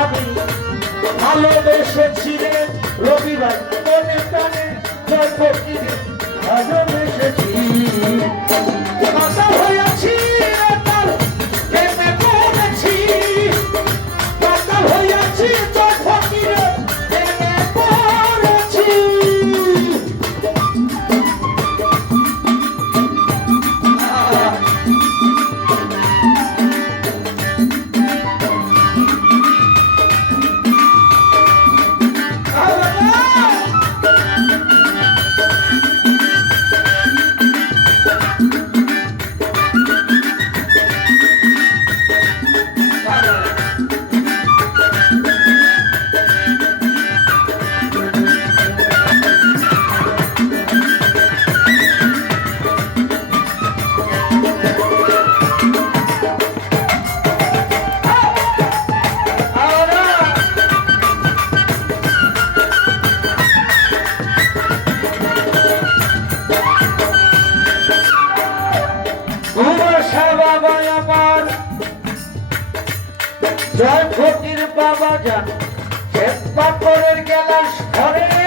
আমি ভালোবেসেছি রে রবিবার মনে প্রাণে জয় প্রকৃতি ভালোবেসেছি। আশা বাবা আমার জয় ফটির বাবা যান শ্বেত পাথরের গেলাস ঘরে